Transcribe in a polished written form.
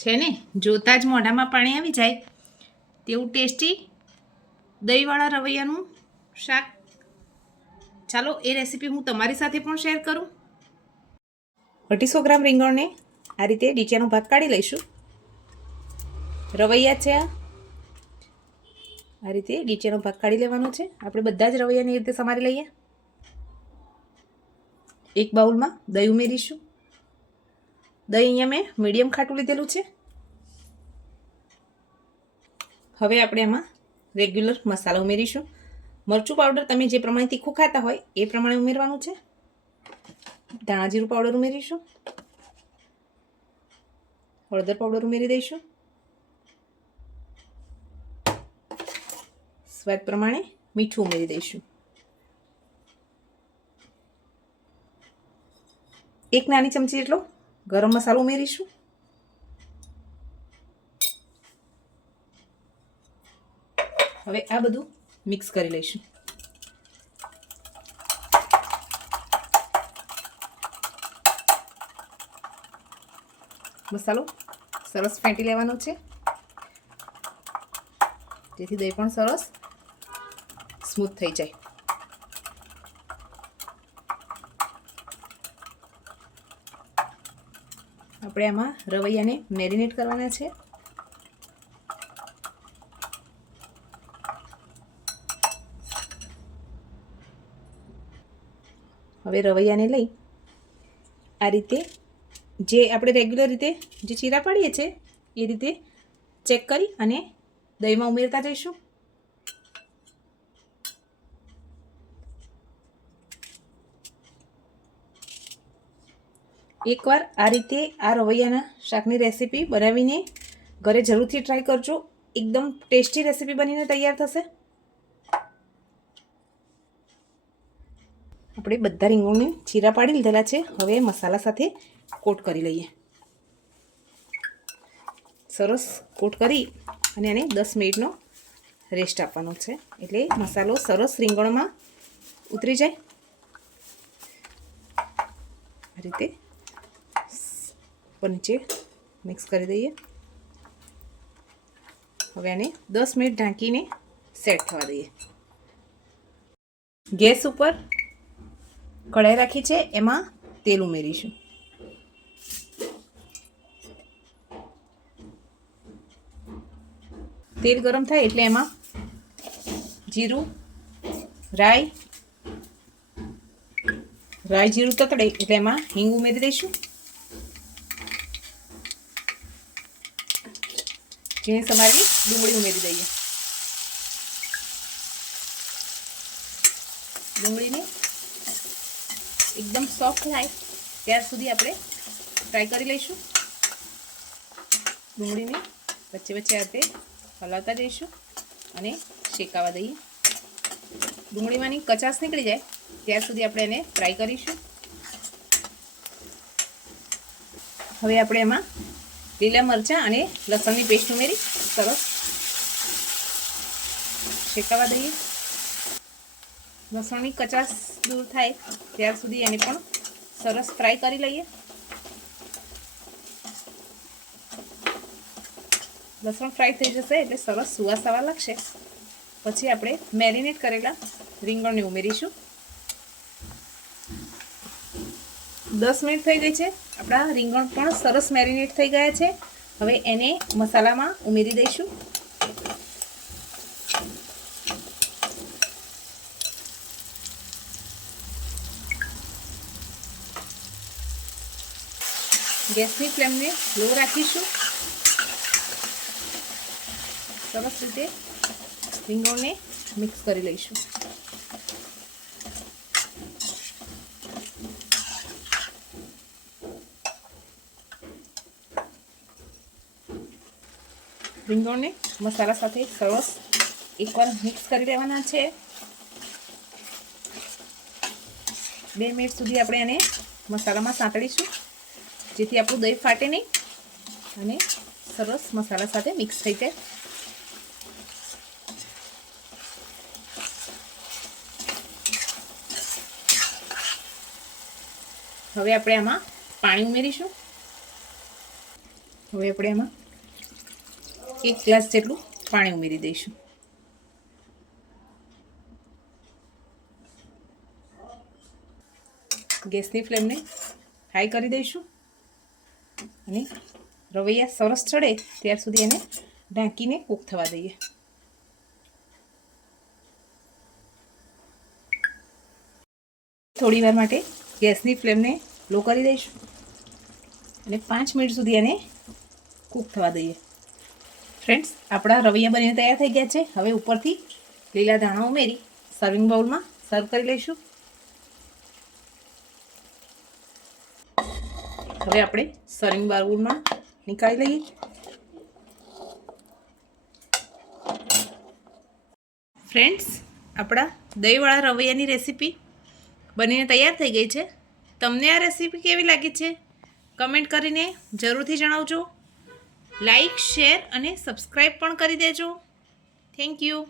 છે ને, જોતાં જ મોઢામાં પાણી આવી જાય તેવું ટેસ્ટી દહીંવાળા રવૈયાનું શાક. ચાલો એ રેસીપી હું તમારી સાથે પણ શેર કરું. 250 ગ્રામ રીંગણને આ રીતે ડીચાનો ભાગ કાઢી લઈશું. રવૈયા છે આ રીતે ડીચાનો ભાગ કાઢી લેવાનો છે. આપણે બધા જ રવૈયાને એ રીતે સમારી લઈએ. એક બાઉલમાં દહીં ઉમેરીશું. દહીં અહીંયા મેં મીડિયમ ખાટું લીધેલું છે. હવે આપણે એમાં રેગ્યુલર મસાલા ઉમેરીશું. મરચું પાવડર તમે જે પ્રમાણે તીખું ખાતા હોય એ પ્રમાણે ઉમેરવાનું છે. ધાણા જીરું પાવડર ઉમેરીશું. હળદર પાવડર ઉમેરી દઈશું. સ્વાદ પ્રમાણે મીઠું ઉમેરી દઈશું. એક નાની ચમચી જેટલો ગરમ મસાલો ઉમેરીશું. હવે આ બધું મિક્સ કરી લઈશું. મસાલો સરસ ફેંટી લેવાનો છે જેથી દહીં પણ સરસ સ્મૂથ થઈ જાય. આપણે આમાં રવૈયાને મેરિનેટ કરવાના છે. હવે રવૈયાને લઈ આ રીતે જે આપણે રેગ્યુલર રીતે જે ચીરા પાડીએ છીએ એ રીતે ચેક કરી અને દહીંમાં ઉમેરતા જઈશું. એકવાર આ રીતે આ રવૈયાના શાકની રેસીપી બનાવીને ઘરે જરૂરથી ટ્રાય કરજો. એકદમ ટેસ્ટી રેસીપી બનીને તૈયાર થશે. આપણે બધા રીંગણને ચીરા પાડી લીધેલા છે. હવે મસાલા સાથે કોટ કરી લઈએ. સરસ કોટ કરી અને એને 10 મિનિટનો રેસ્ટ આપવાનો છે એટલે મસાલો સરસ રીંગણમાં ઉતરી જાય. આ રીતે નીચે મિક્સ કરી દઈએ. હવે આને 10 મિનિટ ઢાંકીને સેટ થવા દઈએ. ગેસ ઉપર કઢાઈ રાખી છે, એમાં તેલ ઉમેરીશું. તેલ ગરમ થાય એટલે એમાં જીરું, રાઈ જીરું તતડે એટલે એમાં હિંગ ઉમેરી દઈશું. ઝીણી સમારેલી ડુંગળી ઉમેરી દઈએ. ડુંગળીને એકદમ સોફ્ટ થાય ત્યાર સુધી આપણે ફ્રાય કરી લઈશું. ડુંગળીને વચ્ચે વચ્ચે આ રીતે હલાવતા જઈશું અને શેકાવા દઈએ. ડુંગળીમાંની કચાશ નીકળી જાય ત્યાર સુધી આપણે એને ફ્રાય કરીશું. હવે આપણે એમાં લીલા મરચાં અને લસણની પેસ્ટ ઉમેરી સરસ શેકાવા દઈએ. લસણની કચાશ દૂર થાય ત્યાર સુધી એને પણ સરસ ફ્રાય કરી લઈએ. લસણ ફ્રાય થઈ જશે એટલે સરસ સુવાસ આવવા લાગશે. પછી આપણે મેરિનેટ કરેલા રીંગણને ઉમેરીશું. 10 મિનિટ થઈ ગઈ છે. આપણા રીંગણ પણ સરસ મેરિનેટ થઈ ગયા છે. હવે એને મસાલામાં ઉમેરી દઈશું. ગેસની ફ્લેમને લો રાખીશું. સરસ રીતે રીંગણને મિક્સ કરી લઈશું. રીંગણને મસાલા સાથે સરસ એકવાર મિક્સ કરી લેવાના છે. 2 મિનિટ સુધી આપણે એને મસાલામાં સાંતળીશું જેથી આપણું દહીં ફાટે નહીં અને સરસ મસાલા સાથે મિક્સ થઈ જાય. હવે આપણે આમાં પાણી ઉમેરીશું. હવે આપણે એમાં 1 ગ્લાસ જેટલું પાણી ઉમેરી દઈશું. ગેસની ફ્લેમને હાઈ કરી દઈશું અને રવૈયા સરસ ચડે ત્યાર સુધી એને ઢાંકીને કૂક થવા દઈએ. થોડી વાર માટે ગેસની ફ્લેમને લો કરી દઈશું અને 5 મિનિટ સુધી એને કૂક થવા દઈએ. ફ્રેન્ડ્સ, આપણા રવૈયા બનીને તૈયાર થઈ ગયા છે. હવે ઉપરથી લીલા ધાણા ઉમેરી સર્વિંગ બાઉલમાં સર્વ કરી લઈશું. હવે આપણે સર્વિંગ બાઉલમાં નીકાળી લઈએ. ફ્રેન્ડ્સ, આપણા દહીંવાળા રવૈયાની રેસીપી બનીને તૈયાર થઈ ગઈ છે. તમને આ રેસીપી કેવી લાગી છે કમેન્ટ કરીને જરૂરથી જણાવજો. લાઈક, શેર અને સબસ્ક્રાઈબ પણ કરી દેજો. Thank you.